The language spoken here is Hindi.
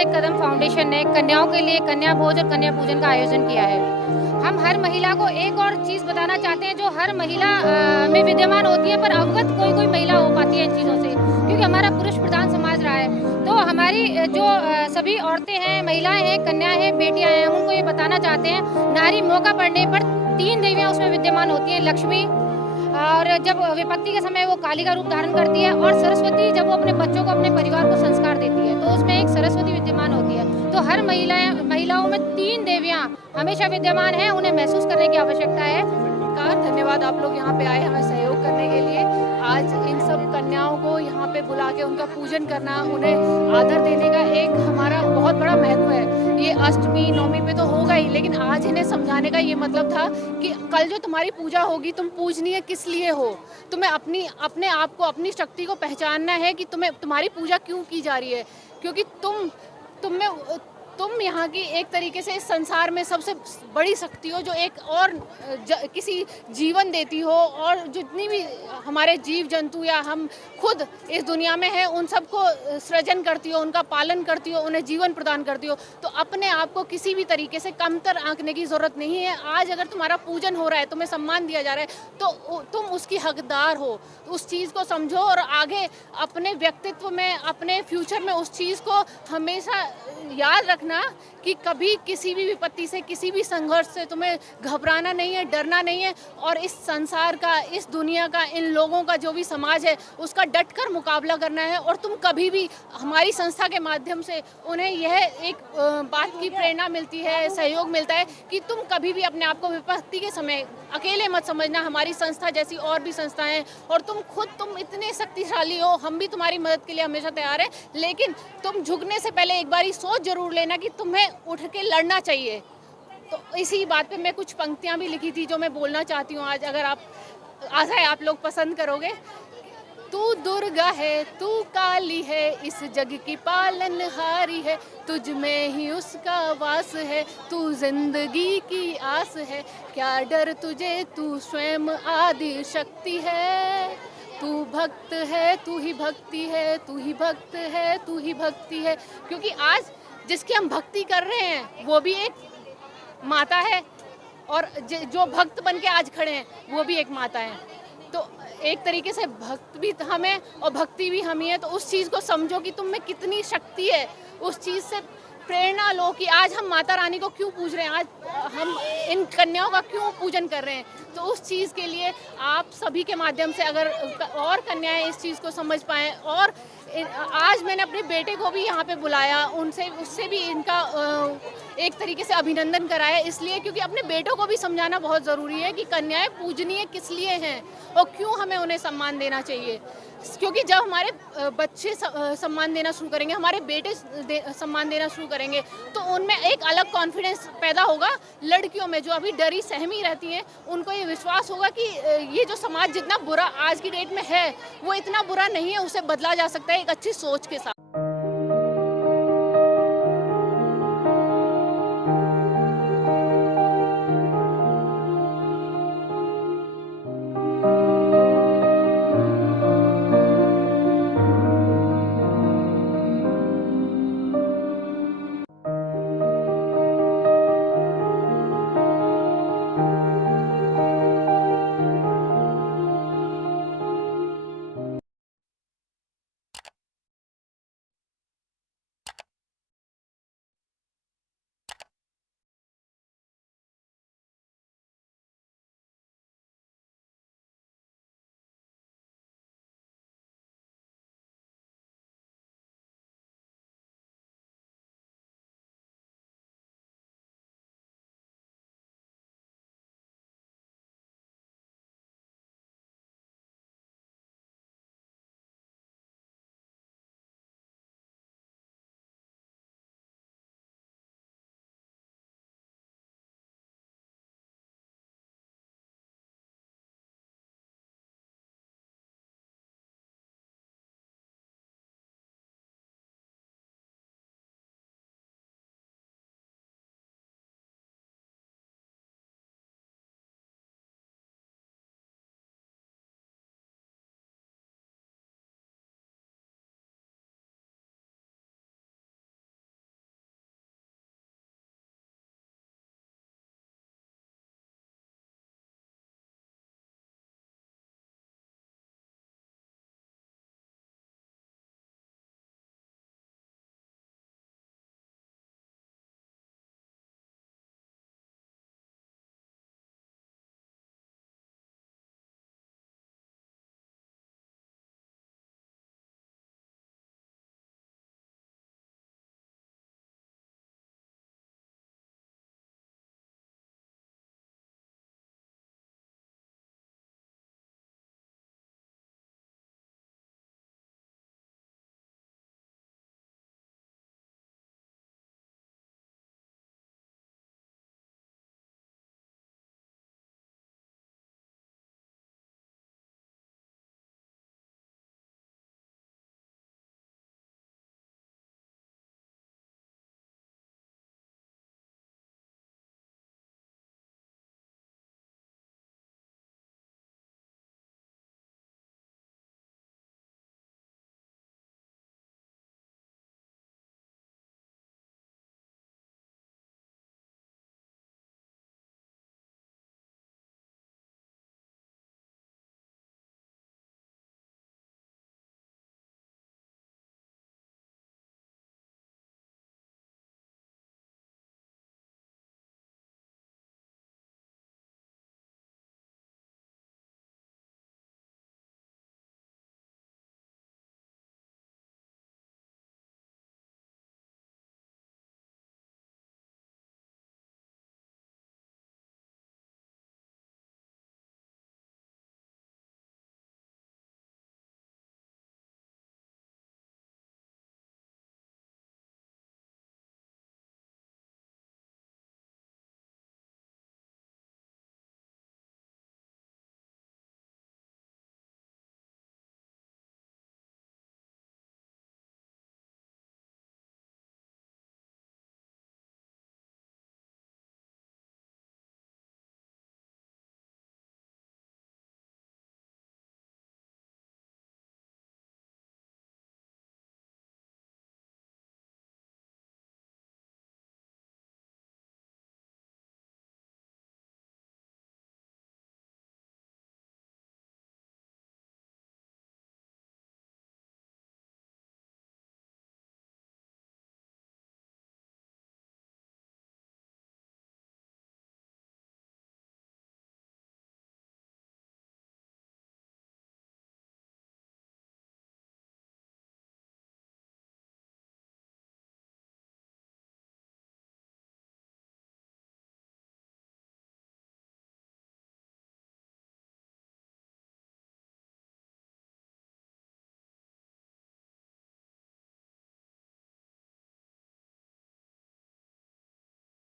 एक कदम फाउंडेशन ने कन्याओं के लिए कन्या भोज और कन्या पूजन का आयोजन किया है। हम हर महिला को एक और चीज़ बताना चाहते हैं जो हर महिला में विद्यमान होती है, पर अवगत कोई महिला हो पाती है इन चीज़ों से, क्योंकि हमारा पुरुष प्रधान समाज रहा है। तो हमारी जो सभी औरतें हैं, महिलाएं हैं, कन्याएं हैं, बेटियां हैं, हम उनको ये बताना चाहते हैं, नारी मौका पड़ने पर 3 देवियां उसमें विद्यमान होती हैं। लक्ष्मी, और जब विपत्ति के समय वो काली का रूप धारण करती है, और सरस्वती जब वो अपने बच्चों को, अपने परिवार को संस्कार देती है, तो उसमें एक सरस्वती विद्यमान होती है। तो हर महिलाओं में 3 देवियां हमेशा विद्यमान हैं, उन्हें महसूस करने की आवश्यकता है। धन्यवाद आप लोग यहाँ पे आए हमें सहयोग करने के लिए। आज इन सब कन्याओं को यहाँ पे बुला के उनका पूजन करना, उन्हें आदर देने का एक हमारा बहुत बड़ा महत्व है। ये अष्टमी नवमी पे तो होगा ही, लेकिन आज इन्हें समझाने का ये मतलब था कि कल जो तुम्हारी पूजा होगी, तुम पूजनीय किस लिए हो, तुम्हें अपने आप को, अपनी शक्ति को पहचानना है कि तुम्हारी पूजा क्यों की जा रही है, क्योंकि तुम यहाँ की एक तरीके से इस संसार में सबसे बड़ी शक्ति हो, जो एक और किसी जीवन देती हो, और जितनी भी हमारे जीव जंतु या हम खुद इस दुनिया में हैं, उन सबको सृजन करती हो, उनका पालन करती हो, उन्हें जीवन प्रदान करती हो। तो अपने आप को किसी भी तरीके से कमतर आंकने की ज़रूरत नहीं है। आज अगर तुम्हारा पूजन हो रहा है, तुम्हें सम्मान दिया जा रहा है, तो तुम उसकी हकदार हो। उस चीज़ को समझो और आगे अपने व्यक्तित्व में, अपने फ्यूचर में उस चीज़ को हमेशा याद रखना कि कभी किसी भी विपत्ति से, किसी भी संघर्ष से तुम्हें घबराना नहीं है, डरना नहीं है, और इस संसार का, इस दुनिया का, इन लोगों का, जो भी समाज है, उसका डटकर मुकाबला करना है। और तुम कभी भी, हमारी संस्था के माध्यम से उन्हें यह एक बात की प्रेरणा मिलती है, सहयोग मिलता है कि तुम कभी भी अपने आप को विपत्ति के समय अकेले मत समझना। हमारी संस्था जैसी और भी संस्थाएं हैं, और तुम इतने शक्तिशाली हो, हम भी तुम्हारी मदद के लिए हमेशा तैयार हैं, लेकिन तुम झुकने से पहले एक बारी सोच जरूर लेना कि तुम्हें उठ के लड़ना चाहिए। तो इसी बात पे मैं कुछ पंक्तियां भी लिखी थी जो मैं बोलना चाहती हूँ आज, अगर आशा है आप लोग पसंद करोगे। तू दुर्गा है, तू काली है, इस जग की पालनहारी है, तुझ में ही उसका वास है, तू जिंदगी की आस है, क्या डर तुझे, तू स्वयं आदि शक्ति है, तू भक्त है, तू ही भक्ति है, तू ही भक्त है, तू ही भक्ति है। क्योंकि आज जिसकी हम भक्ति कर रहे हैं वो भी एक माता है, और जो भक्त बन के आज खड़े हैं वो भी एक माता है। तो एक तरीके से भक्त भी हम हैं और भक्ति भी हम ही है। तो उस चीज़ को समझो कि तुम में कितनी शक्ति है, उस चीज़ से प्रेरणा लो कि आज हम माता रानी को क्यों पूज रहे हैं, आज हम इन कन्याओं का क्यों पूजन कर रहे हैं। तो उस चीज़ के लिए आप सभी के माध्यम से अगर और कन्याएं इस चीज़ को समझ पाएँ, और आज मैंने अपने बेटे को भी यहाँ पे बुलाया, उससे भी इनका एक तरीके से अभिनंदन कराया, इसलिए क्योंकि अपने बेटों को भी समझाना बहुत ज़रूरी है कि कन्याएं पूजनीय किस लिए हैं और क्यों हमें उन्हें सम्मान देना चाहिए। क्योंकि जब हमारे बच्चे सम्मान देना शुरू करेंगे, हमारे बेटे सम्मान देना शुरू करेंगे, तो उनमें एक अलग कॉन्फिडेंस पैदा होगा। लड़कियों में जो अभी डरी सहमी रहती हैं, उनको ये विश्वास होगा कि ये जो समाज जितना बुरा आज की डेट में है, वो इतना बुरा नहीं है, उसे बदला जा सकता है एक अच्छी सोच के साथ।